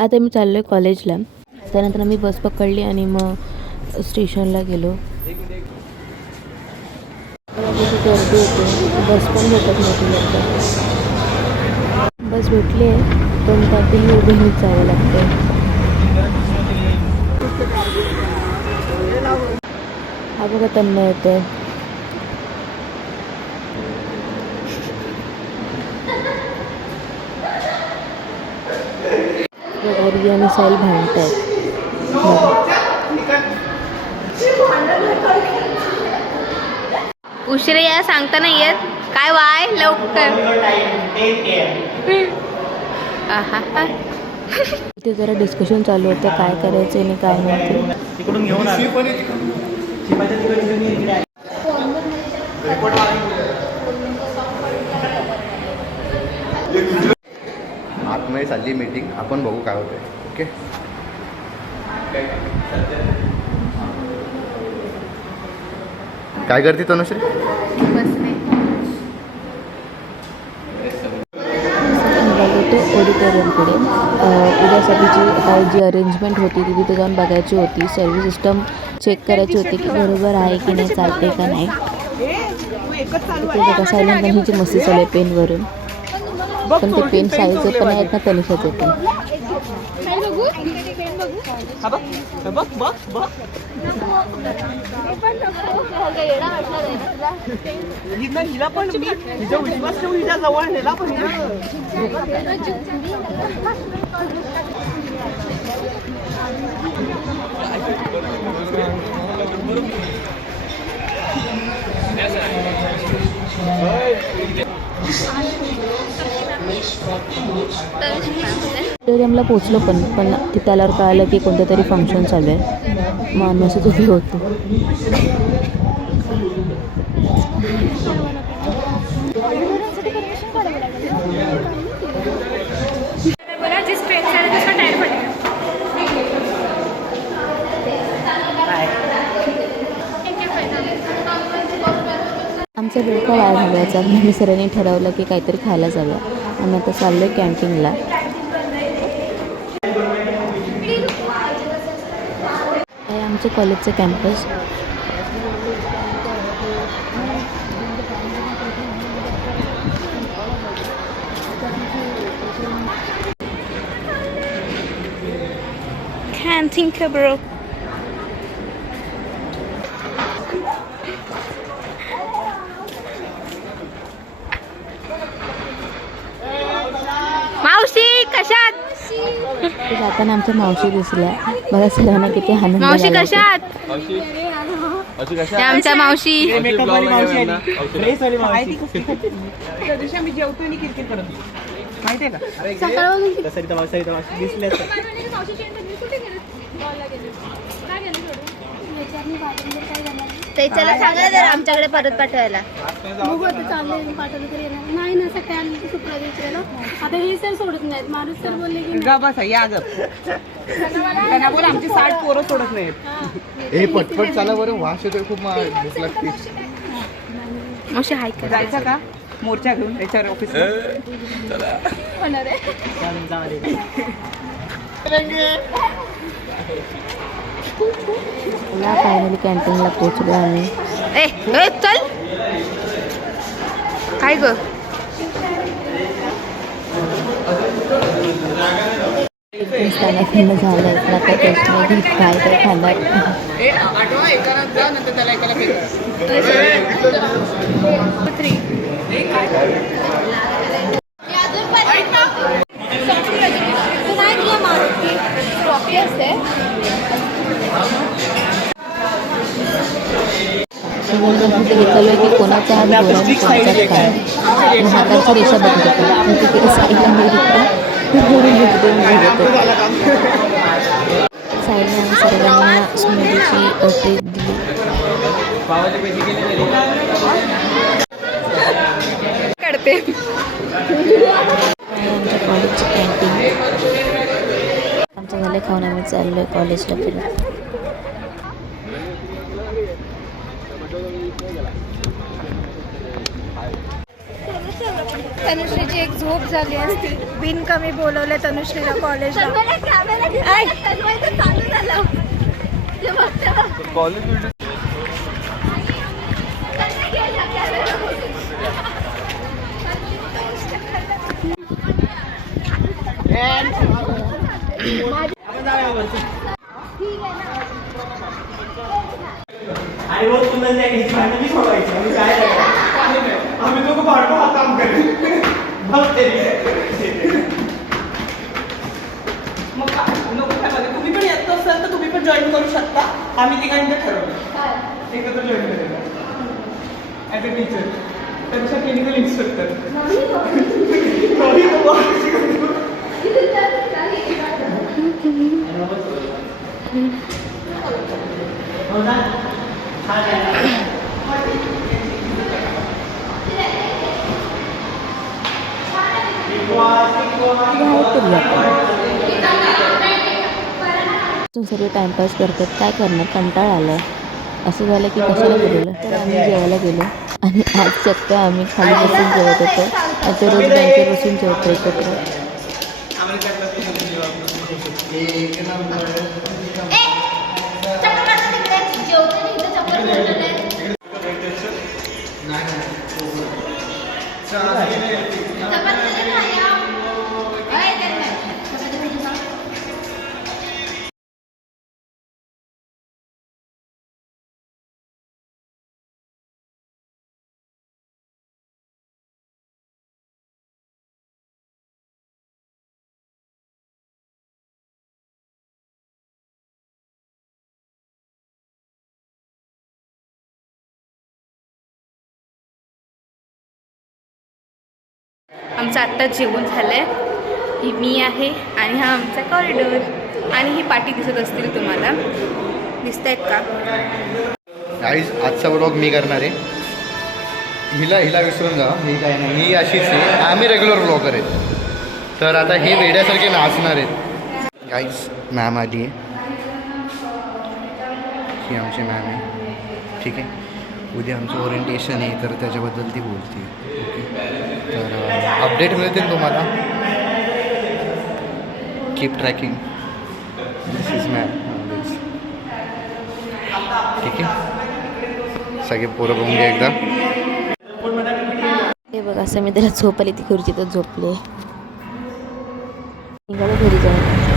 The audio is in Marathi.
आता मी चाललो आहे कॉलेजला. त्यानंतर मी बस पकडली आणि मग स्टेशनला गेलो. गर्दी होती, बस पण भेटत नव्हती लवकर. बस भेटली आहे पण त्यातही उभीच जावं लागतं. हा बघा त्यांना येतोय. रिया आणि साहिल भांडतायत. उशिरा या सांगता नाही येत काय वाय लवकर. इथे जरा डिस्कशन चालू होतं काय करायचं आणि काय नव्हतं. आतमध्ये चालली मीटिंग, आपण बघू काय होतंय. ओके, काय करते तनुश्री? तो ऑडिटोरियमकडे उद्यासाठीची जी अरेंजमेंट होती ती तिथे जाऊन बघायची होती. सर्व्हिस सिस्टम चेक करायची होती की बरोबर आहे की नाही, चालते का नाही. बघा सायलेंट हिची मस्ती चालू आहे पेनवरून. पण ते पेन साईजचे पण आहेत ना तनिषाचे पण. ऑडिटोरियमला पोचलो पण तिथे आल्यावर कळालं की कोणतं तरी फंक्शन चालू आहे. माणूसच उभी होतो. आमचा वेळ का वाया घालवायचा. मी सरांनी ठरवलं की काहीतरी खायला जाऊया. आम्ही आता चाललो आहे कॅन्टीनला. आहे आमचं कॉलेजचं कॅम्पस. Canteen ka bro. मावशी कशात? जाताना आमच्या मावशी दिसल्या. बघा सरांना किती आनंद मावशी झाला. कशात? त्या आमच्या मावशी. मी जेवतो आणि क्रिकेट करत माहितीये का? दिसले त्याच्याला सांगा जर आमच्याकडे परत पाठवायला. बघू आता चाललंय पाठवलं तरी नाही ना. सकाळी आम्ही सुप्रा विचारलं. आता हे सर सोडत नाहीत. माणूस सर बोलले की गा बस या ग त्यांना बोल आमची 60 पोरं सोडत नाहीत. हे पटपट चाला बरं, वास येतोय खूप. भूक लागते. मावशी हाय का? जायचं का मोर्चा घेऊन त्याच्यावर ऑफिस? फायनली कॅन्टीनला पोहोचलो आम्ही. ए चल काय ग? खाणं झालं पण आता टेस्ट नाही काय काय खाणार. घेतलं की कोणाचा हात गोरा आणि कोणाचा काय. हाताची रेषा बघत होतो. तिकडे साईडला साईडला आम्ही सर्वांना स्मृतीची ट्रीट दिली. काढते आमच्या कॉलेजची कॅन्टीन. आमचं झालं खाऊन आम्ही चाललो आहे कॉलेजला परत. तनुश्रीची एक झोप झाली असती. बिनकमी बोलवले तनुश्रीला कॉलेजला. आणि रोज पुन्हा त्या घ्यायची भांडण मी सोडवायची आम्ही काय करायचं आम्ही दोघं भांडतो हा काम करेल मग नको काय तुम्ही पण येत असाल तर तुम्ही पण जॉईन करू शकता. आम्ही तिघांनी ठरवलं एकत्र जॉईन करायला ॲज अ टीचर त्यापेक्षा क्लिनिकल इन्स्ट्रक्टर सर्व टाइमपास करतात. काय करणार, कंटाळा आलाय. असं झालं की कशाला बोलवलं. तर आम्ही जेवायला गेलो आणि आज चक्क आम्ही खाली बसून जेवत होतो. आता रोज बँकेत बसून जेवतो एकत्र. आमचं आत्ताच जेवण झालं आहे. ही मी आहे आणि हा आमचा कॉरिडोर. आणि ही पाटी दिसत असतील तुम्हाला, दिसत आहेत का? गाईज आजचा व्लॉग मी करणार आहे. हिला विसरून जा. ही काय नाही, ही अशीच आहे. आम्ही रेग्युलर व्लॉगर आहेत. तर आता हे वेड्यासारखे नाचणार आहेत. गाईज मॅम आली आहे. ही आमची मॅम आहे. ठीक आहे. उद्या आमचं ओरिएंटेशन आहे तर त्याच्याबद्दल ती बोलते. ओके, तर अपडेट मिळतील तुम्हाला. Keep tracking. This is ma'am. ठीक आहे, सगळे पोरं बघून घ्या एकदा. हे बघ, असं मी त्याला झोप आली ती खुर्चीतच झोपले. निघालो घरी जाऊन.